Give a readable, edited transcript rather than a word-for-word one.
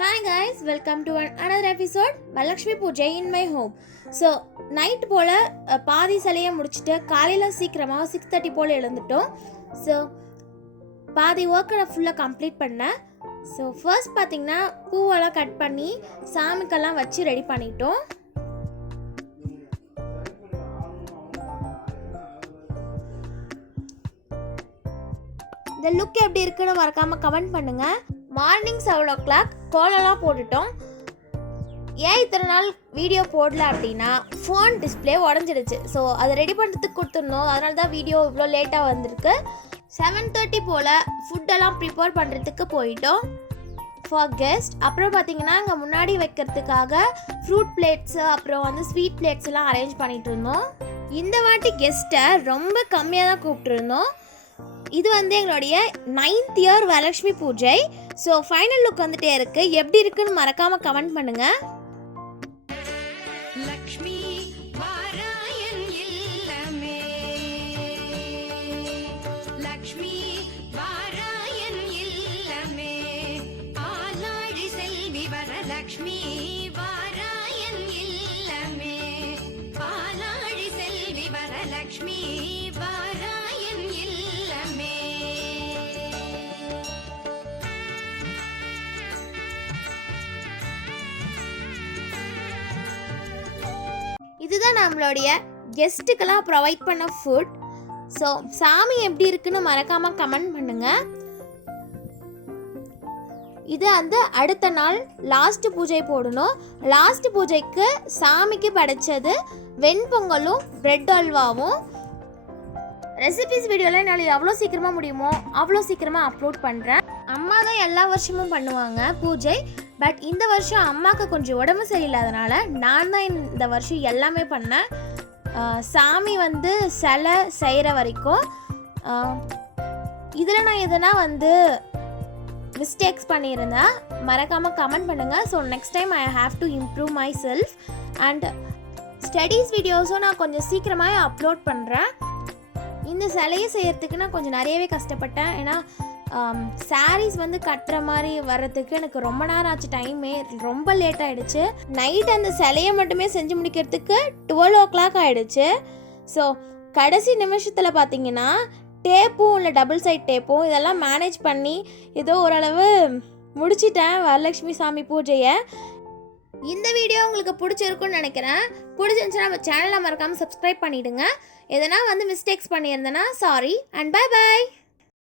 Hi guys, welcome to another episode Valakshmi Pujai in my home. So night போல் பாதி சிலையை முடிச்சுட்டு காலையில் சீக்கிரமாக 6:30 போல் எழுந்துட்டோம். ஸோ பாதி ஒர்க்கை நான் ஃபுல்லாக கம்ப்ளீட் பண்ணேன். ஸோ ஃபர்ஸ்ட் பார்த்திங்கன்னா பூவெல்லாம் கட் பண்ணி சாமிக்கெல்லாம் வச்சு ரெடி பண்ணிட்டோம். இந்த லுக் எப்படி இருக்குன்னு மறக்காமல் கமெண்ட் பண்ணுங்கள். மார்னிங் 7 o'clock கோலெல்லாம் போட்டுட்டோம். ஏன் இத்தனை நாள் வீடியோ போடல அப்படின்னா ஃபோன் டிஸ்பிளே உடஞ்சிடுச்சு. ஸோ அதை ரெடி பண்ணுறதுக்கு கொடுத்துருந்தோம். அதனால தான் வீடியோ இவ்வளோ லேட்டாக வந்திருக்கு. 7:30 போல் ஃபுட்டெல்லாம் ப்ரிப்பேர் பண்ணுறதுக்கு போயிட்டோம் ஃபார் கெஸ்ட். அப்புறம் பார்த்திங்கன்னா இங்கே முன்னாடி வைக்கிறதுக்காக ஃப்ரூட் பிளேட்ஸு அப்புறம் ஸ்வீட் பிளேட்ஸ் எல்லாம் அரேஞ்ச் பண்ணிகிட்டு இருந்தோம். இந்த வாட்டி கெஸ்ட்டை ரொம்ப கம்மியாக தான் கூப்பிட்டுருந்தோம். இது எங்களுடைய 9th year வரலட்சுமி பூஜை. ஸோ ஃபைனல் லுக் வந்துட்டே இருக்கு. எப்படி இருக்குன்னு மறக்காம கமெண்ட் பண்ணுங்க. லக்ஷ்மி வாராயன் இல்லமே, லக்ஷ்மி வாராயன் இல்லமே, ஆலாழி செல்வி வரலக்ஷ்மி வாராயன் இல்லமே, ஆலாழி செல்வி வரலக்ஷ்மி வாராயன் இல்லமே. இதுதான் நம்மளுடைய கெஸ்ட்டுக்கெல்லாம் ப்ரொவைட் பண்ண ஃபுட். ஸோ சாமி எப்படி இருக்குன்னு மறக்காமல் கமெண்ட் பண்ணுங்கள். இது அடுத்த நாள் லாஸ்ட் பூஜை போடணும். லாஸ்ட் பூஜைக்கு சாமிக்கு படைச்சது வெண்பொங்கலும் பிரெட் அல்வாவும். ரெசிபிஸ் வீடியோவில் என்னால் எவ்வளோ சீக்கிரமாக முடியுமோ அவ்வளோ சீக்கிரமாக அப்லோட் பண்ணுறேன். அம்மா தான் எல்லா வருஷமும் பண்ணுவாங்க பூஜை. பட் இந்த வருஷம் அம்மாவுக்கு கொஞ்சம் உடம்பு சரியில்லாதனால நான் தான் இந்த வருஷம் எல்லாமே பண்ணேன். சாமி சிலை செய்கிற வரைக்கும். இதில் நான் எதனா மிஸ்டேக்ஸ் பண்ணியிருந்தேன் மறக்காமல் கமெண்ட் பண்ணுங்கள். So next time I have to improve my self. And studies வீடியோஸும் நான் கொஞ்சம் சீக்கிரமாகவே அப்லோட் பண்ணுறேன். இந்த சிலையை செய்கிறதுக்கு நான் கொஞ்சம் நிறையவே கஷ்டப்பட்டேன். ஏன்னா சாரீஸ் கட்டுற மாதிரி வர்றதுக்கு எனக்கு ரொம்ப நேரம் ஆச்சு. டைமே ரொம்ப லேட் ஆகிடுச்சு. நைட் அந்த சிலையை மட்டுமே செஞ்சு முடிக்கிறதுக்கு 12 o'clock ஆகிடுச்சு. ஸோ கடைசி நிமிஷத்தில் பார்த்தீங்கன்னா டேப்பும் இல்லை டபுள் சைட் டேப்பும் இதெல்லாம் மேனேஜ் பண்ணி ஏதோ ஓரளவு முடிச்சிட்டேன் வரலட்சுமி சாமி பூஜையை. இந்த வீடியோ உங்களுக்கு பிடிச்சிருக்குன்னு நினைக்கிறேன். பிடிச்சிருந்துச்சுன்னா நம்ம சேனலை மறக்காமல் சப்ஸ்கிரைப் பண்ணிவிடுங்க. எதனா மிஸ்டேக்ஸ் பண்ணியிருந்தேன்னா சாரி அண்ட் பை பாய்.